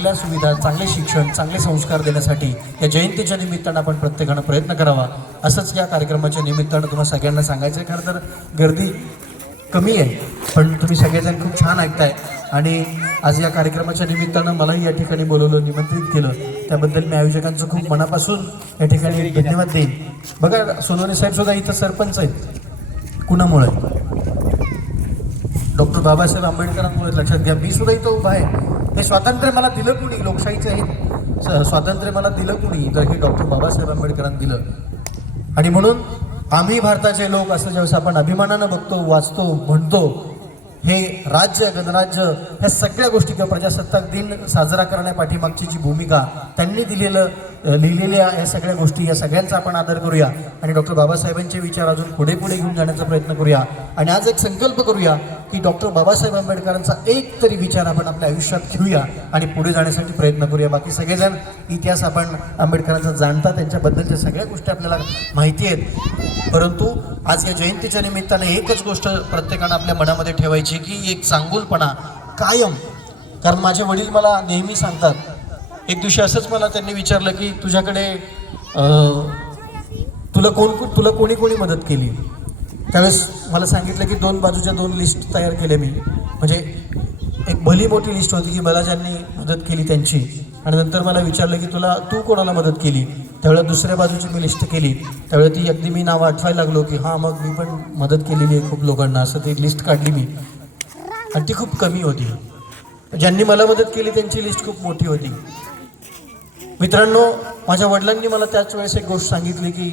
चांगल्या सुविधा चांगले शिक्षण चांगले संस्कार देण्यासाठी या जयंतीच्या निमित्तानं आपण प्रत्येकानं प्रयत्न करावा. असंच या कार्यक्रमाच्या निमित्तानं तुम्हाला सगळ्यांना सांगायचं आहे खरं तर गर्दी कमी आहे पण तुम्ही सगळेजण खूप छान ऐकताय. आणि आज या कार्यक्रमाच्या निमित्तानं मलाही या ठिकाणी बोलवलं निमंत्रित केलं. त्याबद्दल मी आयोजकांचं खूप मनापासून या ठिकाणी धन्यवाद देईन. बघा सोनवणे साहेब सुद्धा इथं सरपंच आहेत. कुणामुळे? डॉक्टर बाबासाहेब आंबेडकरांमुळे लक्षात घ्या. मी सुद्धा इथं उभा आहे. हे स्वातंत्र्य मला दिलं कुणी? लोकशाहीचं हे स्वातंत्र्य मला दिलं कुणी? तर हे डॉक्टर बाबासाहेब आंबेडकरांनी दिलं. आणि म्हणून आम्ही भारताचे लोक असं ज्यावेळेस आपण अभिमानानं बघतो वाचतो म्हणतो हे राज्य गणराज्य ह्या सगळ्या गोष्टी किंवा प्रजासत्ताक दिन साजरा करण्यापाठीमागची जी भूमिका त्यांनी दिलेलं लिहिलेल्या या सगळ्या गोष्टी या सगळ्यांचा आपण आदर करूया. आणि डॉक्टर बाबासाहेबांचे विचार अजून पुढे पुढे घेऊन जाण्याचा प्रयत्न करूया. आणि आज एक संकल्प करूया की डॉक्टर बाबासाहेब आंबेडकरांचा एक तरी विचार आपण आपल्या आयुष्यात घेऊया आणि पुढे जाण्यासाठी प्रयत्न करूया. बाकी सगळेजण इतिहास आपण आंबेडकरांचा जाणता त्यांच्याबद्दलच्या सगळ्या गोष्टी आपल्याला माहिती आहेत. परंतु आज या जयंतीच्या निमित्ताने एकच गोष्ट प्रत्येकानं आपल्या मनामध्ये ठेवायची की एक चांगुलपणा कायम. कारण माझे वडील मला नेहमी सांगतात. एक दिवशी असंच मला त्यांनी विचारलं की तुझ्याकडे तुला कोण कोण- तुला कोणी कोणी मदत केली? त्यावेळेस मला सांगितलं की दोन बाजूच्या दोन लिस्ट तयार केल्या मी. म्हणजे एक भली मोठी लिस्ट होती की मला ज्यांनी मदत केली त्यांची. आणि नंतर मला विचारलं की तुला तू कोणाला मदत केली? त्यावेळेला दुसऱ्या बाजूची मी लिस्ट केली. त्यावेळेला ती अगदी मी नाव आठवायला लागलो की हां मग मी पण मदत केलेली आहे खूप लोकांना. असं ती लिस्ट काढली मी. आणि ती खूप कमी होती. ज्यांनी मला मदत केली त्यांची लिस्ट खूप मोठी होती. मित्रांनो माझ्या वडिलांनी मला त्याच वेळेस एक गोष्ट सांगितली की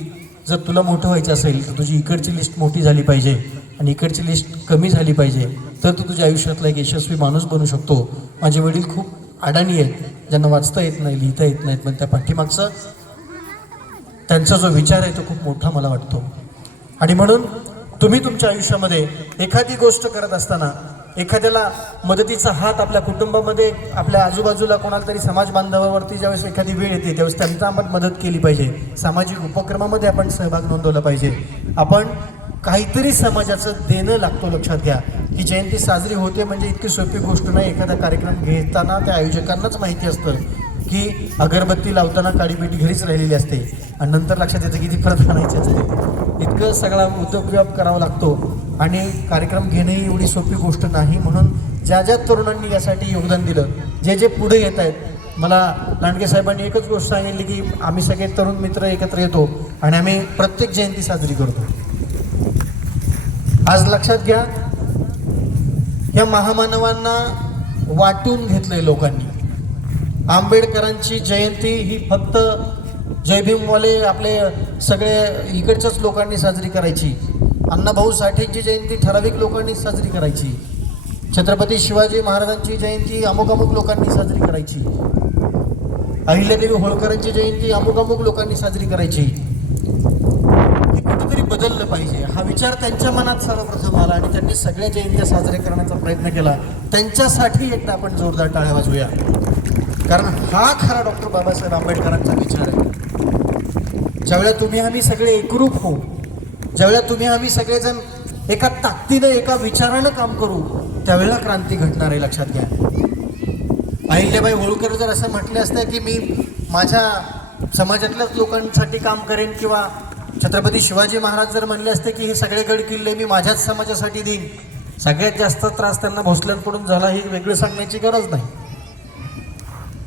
जर तुला मोठं व्हायचं असेल तर तुझी इकडची लिस्ट मोठी झाली पाहिजे. आणि इकडची लिस्ट कमी झाली पाहिजे तर तू तुझ्या आयुष्यातला एक यशस्वी माणूस बनू शकतो. माझे वडील खूप अडाणी आहेत. ज्यांना वाचता येत नाही लिहिता येत नाहीत पण त्या पाठीमागचा त्यांचा जो विचार आहे तो खूप मोठा मला वाटतो. आणि म्हणून तुम्ही तुमच्या आयुष्यामध्ये एखादी गोष्ट करत असताना एखाद्याला मदतीचा हात आपल्या कुटुंबामध्ये आपल्या आजूबाजूला कोणाला तरी समाज बांधवावरती ज्यावेळेस एखादी वेळ येते त्यावेळेस त्यांना आपण मदत केली पाहिजे. सामाजिक उपक्रमामध्ये आपण सहभाग नोंदवला पाहिजे. आपण काहीतरी समाजाचं देणं लागतो लक्षात घ्या. ही जयंती साजरी होते म्हणजे इतकी सोपी गोष्ट नाही. एखादा कार्यक्रम घेताना त्या आयोजकांनाच माहिती असतं की अगरबत्ती लावताना काळीपेटी घरीच राहिलेली असते. आणि नंतर लक्षात येतं की ती परत आणायची असते इतकं सगळा उद्योग करावा लागतो. आणि कार्यक्रम घेणे ही एवढी सोपी गोष्ट नाही. म्हणून ज्या ज्या तरुणांनी यासाठी योगदान दिलं जे जे पुढे येत आहेत मला लांडगे साहेबांनी एकच गोष्ट सांगितली की आम्ही सगळे तरुण मित्र एकत्र येतो आणि आम्ही प्रत्येक जयंती साजरी करतो. आज लक्षात घ्या या महामानवांना वाटून घेतलंय लोकांनी. आंबेडकरांची जयंती ही फक्त जयभीमवाले आपले सगळे इकडच्याच लोकांनी साजरी करायची. अण्णाभाऊ साठेंची जयंती ठराविक लोकांनी साजरी करायची. छत्रपती शिवाजी महाराजांची जयंती अमुक अमुक लोकांनी साजरी करायची. अहिल्यादेवी होळकरांची जयंती अमुक अमुक लोकांनी साजरी करायची. हे कुठेतरी बदललं पाहिजे. हा विचार त्यांच्या मनात सर्वप्रथम आला आणि त्यांनी सगळ्या जयंत्या साजरे करण्याचा प्रयत्न केला. त्यांच्यासाठी एकदा आपण जोरदार टाळ्या वाजवूया. कारण हा खरा डॉक्टर बाबासाहेब आंबेडकरांचा विचार आहे. ज्यावेळेला तुम्ही आम्ही सगळे एकरूप होऊ ज्यावेळेला तुम्ही आम्ही सगळेजण एका ताकदीनं एका विचारानं काम करू त्यावेळेला क्रांती घडणार आहे लक्षात घ्या. अहिल्याबाई होळकर जर असं म्हटलं असतं की मी माझ्या समाजातल्याच लोकांसाठी काम करेन किंवा छत्रपती शिवाजी महाराज जर म्हणले असते की हे सगळे गड किल्ले मी माझ्याच समाजासाठी देईन सगळ्यात जास्त त्रास त्यांना भोसल्यांकडून झाला हे वेगळं सांगण्याची गरज नाही.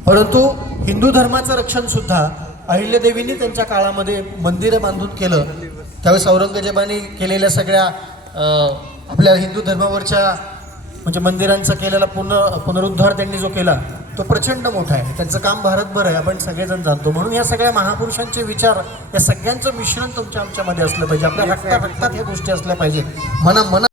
परंतु हिंदू धर्माचं रक्षण सुद्धा अहिल्यादेवींनी त्यांच्या काळामध्ये मंदिरं बांधून केलं त्यावेळेस औरंगजेबाने केलेल्या सगळ्या आपल्या हिंदू धर्मावरच्या म्हणजे मंदिरांचा केलेला पुन पुनरुद्धार त्यांनी जो केला तो प्रचंड मोठा आहे. त्यांचं काम भारतभर आहे. आपण सगळेजण जाणतो. म्हणून या सगळ्या महापुरुषांचे विचार या सगळ्यांचं मिश्रण तुमच्या आमच्यामध्ये असलं पाहिजे. आपल्या रक्ता रक्तात ह्या गोष्टी असल्या पाहिजेत मना मना